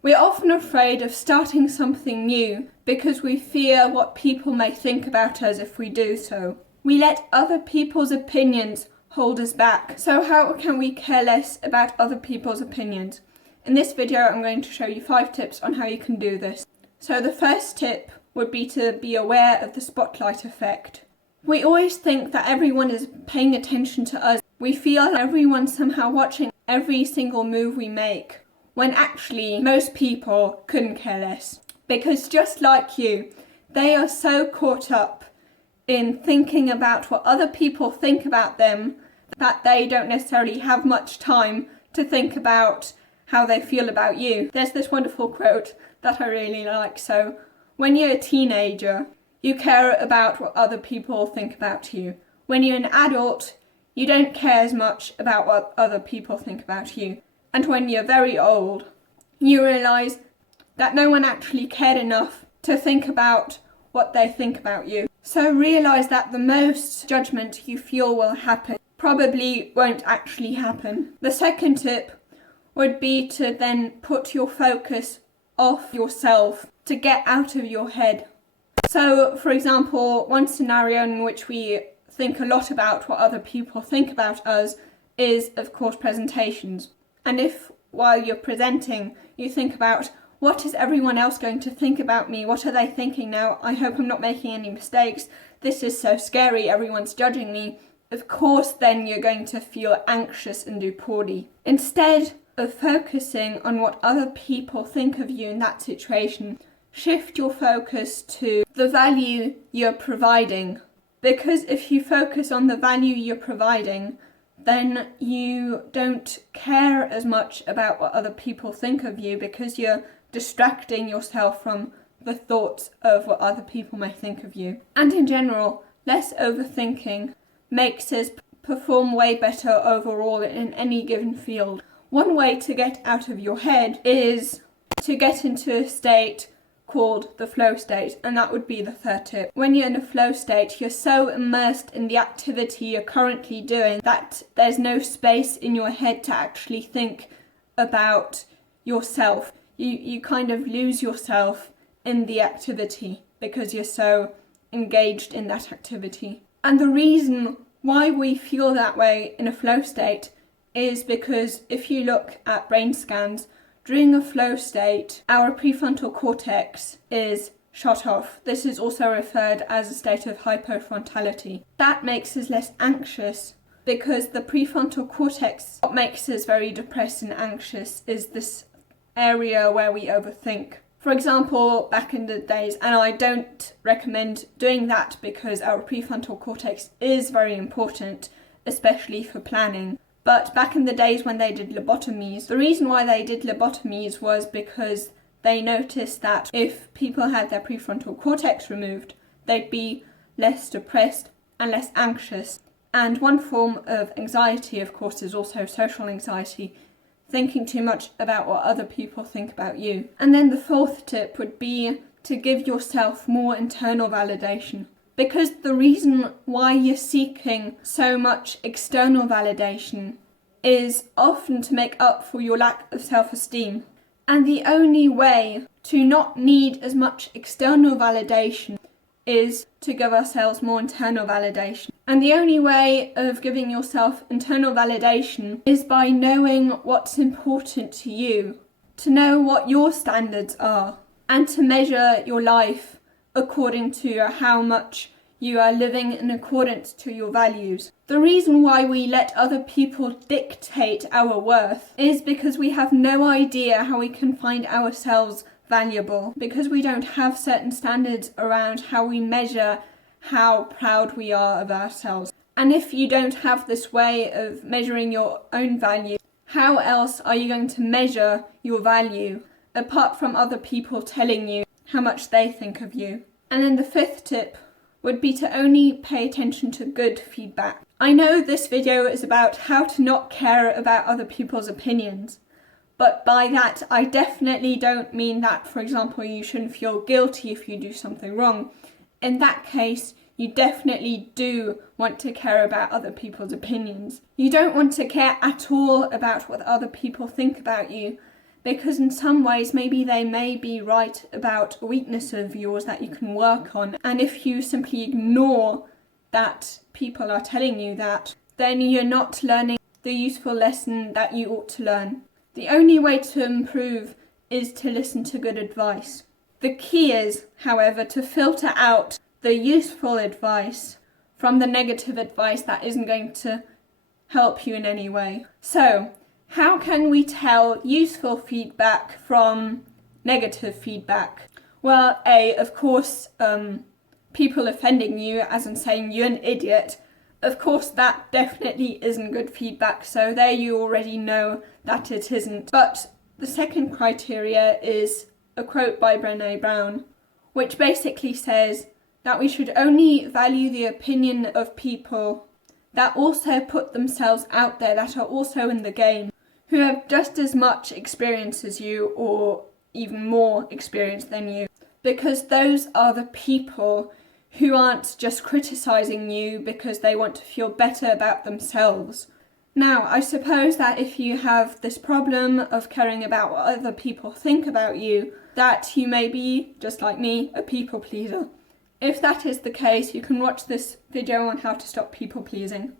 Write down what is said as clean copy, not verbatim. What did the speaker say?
We're often afraid of starting something new because we fear what people may think about us if we do so. We let other people's opinions hold us back. So how can we care less about other people's opinions? In this video, I'm going to show you 5 tips on how you can do this. So the first tip would be to be aware of the spotlight effect. We always think that everyone is paying attention to us. We feel everyone's somehow watching every single move we make, when actually most people couldn't care less. Because just like you, they are so caught up in thinking about what other people think about them that they don't necessarily have much time to think about how they feel about you. There's this wonderful quote that I really like. So, when you're a teenager, you care about what other people think about you. When you're an adult, you don't care as much about what other people think about you. And when you're very old, you realise that no one actually cared enough to think about what they think about you. So realise that the most judgment you feel will happen probably won't actually happen. The second tip would be to then put your focus off yourself, to get out of your head. So, for example, one scenario in which we think a lot about what other people think about us is, of course, presentations. And if, while you're presenting, you think about, what is everyone else going to think about me? What are they thinking now? I hope I'm not making any mistakes. This is so scary. Everyone's judging me. Of course, then you're going to feel anxious and do poorly. Instead of focusing on what other people think of you in that situation, shift your focus to the value you're providing. Because if you focus on the value you're providing, then you don't care as much about what other people think of you, because you're distracting yourself from the thoughts of what other people may think of you. And in general, less overthinking makes us perform way better overall in any given field. One way to get out of your head is to get into a state called the flow state, and that would be the third tip. When you're in a flow state, you're so immersed in the activity you're currently doing that there's no space in your head to actually think about yourself. You kind of lose yourself in the activity because you're so engaged in that activity. And the reason why we feel that way in a flow state is because if you look at brain scans, during a flow state, our prefrontal cortex is shut off. This is also referred as a state of hypofrontality. That makes us less anxious because the prefrontal cortex, what makes us very depressed and anxious, is this area where we overthink. For example, back in the days, and I don't recommend doing that because our prefrontal cortex is very important, especially for planning. But back in the days when they did lobotomies, the reason why they did lobotomies was because they noticed that if people had their prefrontal cortex removed, they'd be less depressed and less anxious. And one form of anxiety, of course, is also social anxiety, thinking too much about what other people think about you. And then the fourth tip would be to give yourself more internal validation. Because the reason why you're seeking so much external validation is often to make up for your lack of self-esteem. And the only way to not need as much external validation is to give ourselves more internal validation. And the only way of giving yourself internal validation is by knowing what's important to you, to know what your standards are, and to measure your life according to how much you are living in accordance to your values. The reason why we let other people dictate our worth is because we have no idea how we can find ourselves valuable, because we don't have certain standards around how we measure how proud we are of ourselves. And if you don't have this way of measuring your own value, how else are you going to measure your value apart from other people telling you how much they think of you? And then the fifth tip would be to only pay attention to good feedback. I know this video is about how to not care about other people's opinions, but by that I definitely don't mean that, for example, you shouldn't feel guilty if you do something wrong. In that case, you definitely do want to care about other people's opinions. You don't want to care at all about what other people think about you. because in some ways maybe they may be right about a weakness of yours that you can work on. And if you simply ignore that people are telling you that, then you're not learning the useful lesson that you ought to learn. The only way to improve is to listen to good advice. The key is, however, to filter out the useful advice from the negative advice that isn't going to help you in any way. So, how can we tell useful feedback from negative feedback? Well, of course, people offending you, as in saying you're an idiot, of course that definitely isn't good feedback, so there you already know that it isn't. But the second criteria is a quote by Brené Brown, which basically says that we should only value the opinion of people that also put themselves out there, that are also in the game, who have just as much experience as you or even more experience than you. Because those are the people who aren't just criticising you because they want to feel better about themselves. Now, I suppose that if you have this problem of caring about what other people think about you, that you may be, just like me, a people pleaser. If that is the case, you can watch this video on how to stop people pleasing.